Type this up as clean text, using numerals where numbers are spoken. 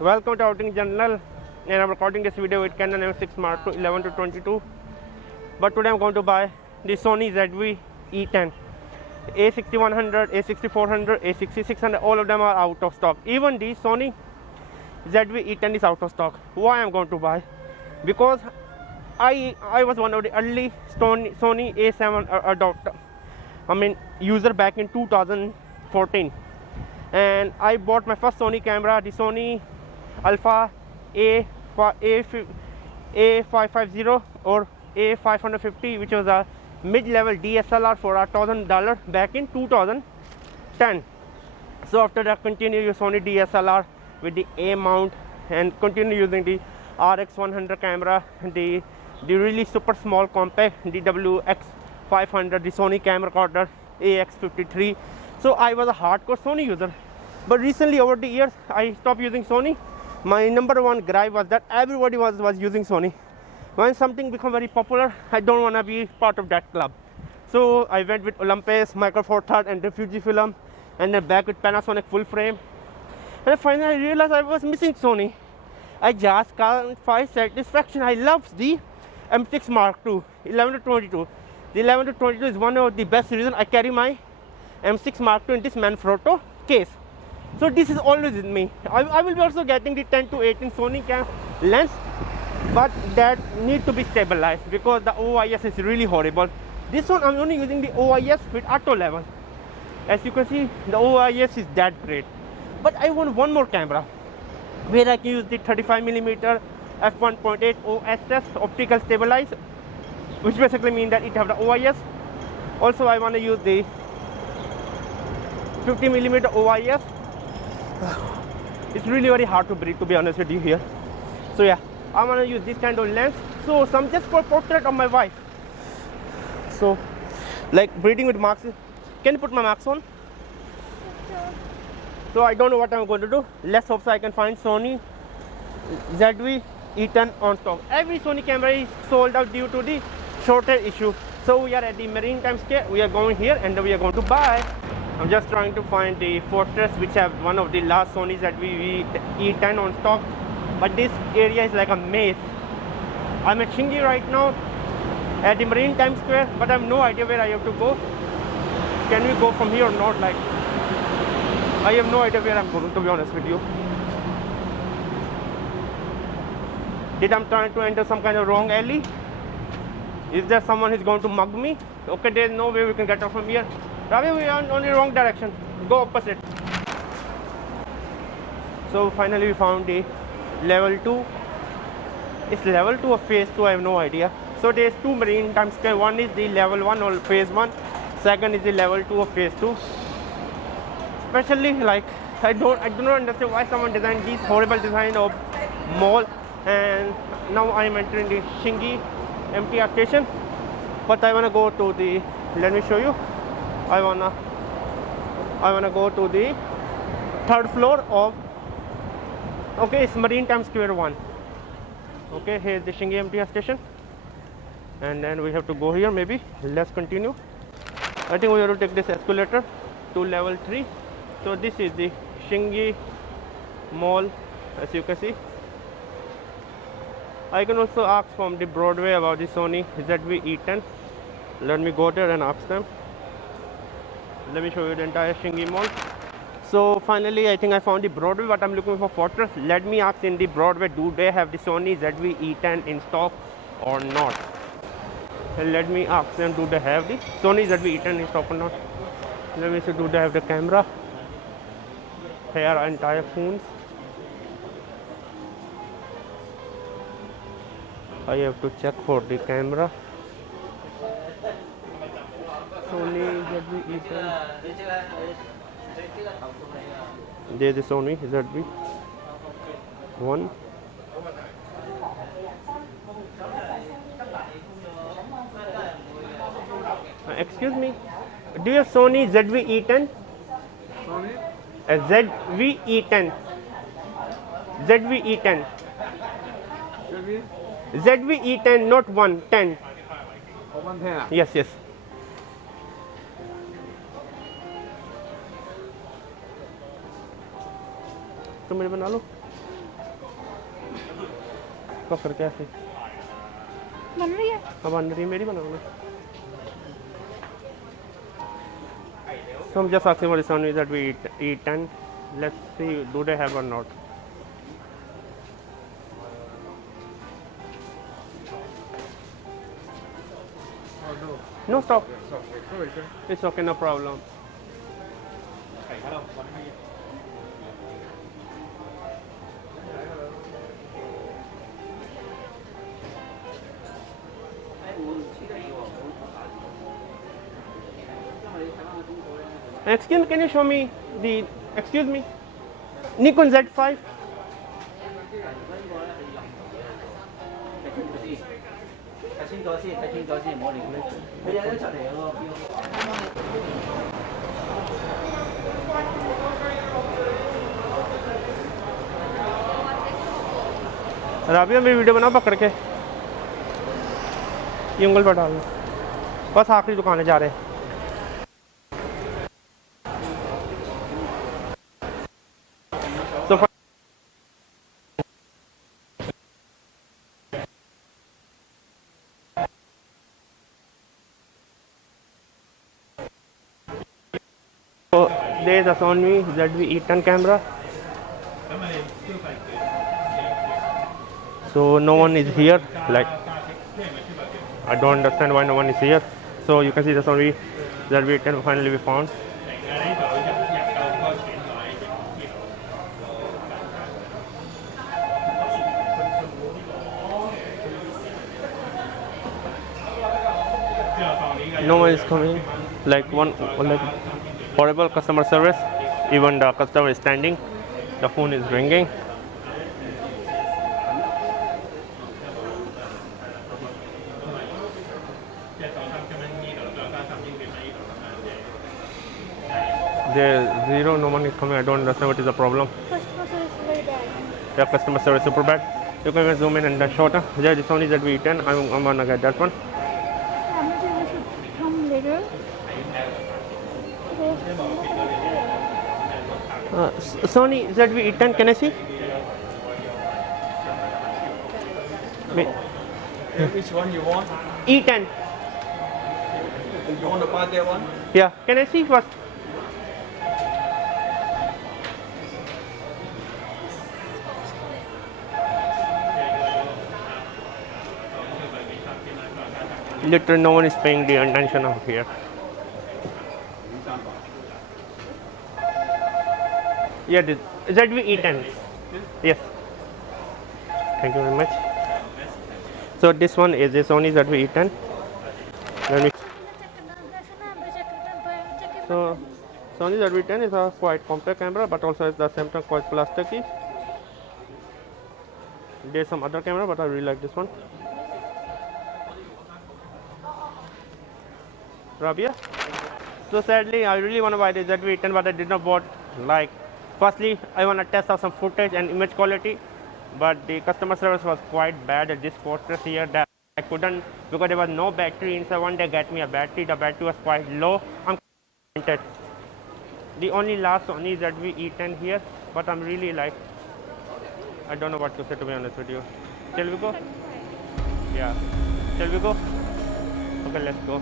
Welcome to Outing Journal, and I'm recording this video with Canon M6 Mark II 11 to 22. But today I'm going to buy the Sony ZV-E10, A6100, A6400, A6600. All of them are out of stock. Even the Sony ZV-E10 is out of stock. Why I'm going to buy? Because I was one of the early Sony A7 adopter. User back in 2014, and I bought my first Sony camera, the Sony Alpha A550 or A550, which was a mid-level DSLR for $1,000 back in 2010. So after that, continue use Sony DSLR with the A mount and continue using the RX100 camera, the really super small compact DWX500, the Sony camera recorder AX53. So I was a hardcore Sony user, but recently over the years I stopped using Sony. My number one gripe was that everybody was using Sony. When something become very popular, I don't want to be part of that club. So I went with Olympus, Micro Four Third, and the Fujifilm, and then back with Panasonic full frame. And finally I realized I was missing Sony. I just can't find satisfaction. I love the M6 Mark II 11 to 22. The 11 to 22 is one of the best reasons I carry my M6 Mark II in this Manfrotto case. So this is always with me. I will be also getting the 10 to 18 Sony lens, but that need to be stabilized because the OIS is really horrible. This one I'm only using the OIS with auto level. As you can see, the OIS is that great. But I want one more camera where I can use the 35mm f1.8 OSS optical stabilize, which basically means that it have the OIS. Also I want to use the 50mm OIS. It's really very hard to breathe, to be honest with you here. So yeah, I want to use this kind of lens. So some just for portrait of my wife. So like breathing with marks. Can you put my marks on? So I don't know what I'm going to do. Let's hope so I can find Sony ZV-E10 on stock. Every Sony camera is sold out due to the shortage issue. So we are at the Marine Time Square. We are going here and we are going to buy. I'm just trying to find the Fortress, which have one of the last Sony ZV-E10 on stock. But this area is like a maze. I'm at Shingi right now at the Marine Time Square, but I have no idea where I have to go. Can we go from here or not? Like, I have no idea where I'm going, to be honest with you. Did I'm trying to enter some kind of wrong alley? Is there someone who's going to mug me? Okay, there's no way we can get out from here. Ravi, we are on the wrong direction. Go opposite. So finally we found the level 2. It's level 2 or phase 2, I have no idea. So there's two Marine Time Square. One is the level 1 or phase 1. Second is the level 2 or phase 2. Especially like I do not understand why someone designed this horrible design of mall. And now I am entering the Shingi MTR station. But I wanna go to the, let me show you. I wanna go to the third floor of, okay, it's Marine Time Square 1. Okay, here's the Shingi MTR station, and then we have to go here. Maybe let's continue. I think we have to take this escalator to level 3. So this is the Shingi Mall, as you can see. I can also ask from the Broadway about the Sony ZV-E10. Let me go there and ask them. Let me show you the entire Shingi Mall. So finally I think I found the Broadway, but I'm looking for Fortress. Let me ask in the Broadway, do they have the Sony ZV-E10 in stock or not? And let me ask them, do they have the Sony ZV-E10 in stock or not? Let me see, do they have the camera? Here are entire phones. I have to check for the camera. Sony ZV-E10. There's the Sony ZV-1. Excuse me, do you have Sony ZV-E10? Sony? ZV-E10. ZV-E10. ZV? ZV-E10, not 1, 10. Oh, 110. Yes, yes. तो मेरे बना लो. पकड़ कैसे बन रही है? अब बन रही मेरी बनाऊंगा. So I'm just asking for the Sony ZV-E10. Let's see, do they have or not? Oh no. No, stop. Sorry, sir. It's okay, no problem. Excuse me, can you show me the, excuse me, Nikon Z5? Rabia मेरी video बनाओ पकड़ के, ये उंगल पर डाल दो. बस आखिरी दुकानें जा रहे हैं. So there is a Sony ZV-E10 camera. So no one is here. Like I don't understand why no one is here. So you can see the Sony ZV-E10 finally we found. No one is coming. Like horrible customer service. Even the customer is standing. The phone is ringing. There's zero. No one is coming. I don't understand what is the problem. Customer service is very bad. Yeah, customer service super bad. You can even zoom in and shorter. There is only ZV-E10. I'm gonna get that one. Maybe we should come later. Sony ZV-E10, can I see? Which one you want? E10. You want to buy that one? Yeah, can I see first? Literally no one is paying the attention of here. Yeah, this ZV-E10. Yes. Thank you very much. So this one is the Sony ZV-E10. Let me. So Sony ZV-E10 is a quite compact camera, but also is the Samsung quite plasticky. There's some other camera, but I really like this one. Rabia. So sadly, I really want to buy the ZV-E10, but I did not bought. Like, firstly, I want to test out some footage and image quality, but the customer service was quite bad at this Fortress here. That I couldn't, because there was no battery inside. One day get me a battery. The battery was quite low. I'm contented. The only last Sony ZV-E10 here, but I'm really like, I don't know what to say, to be honest with you. Shall we go? Yeah. Shall we go? Okay, let's go.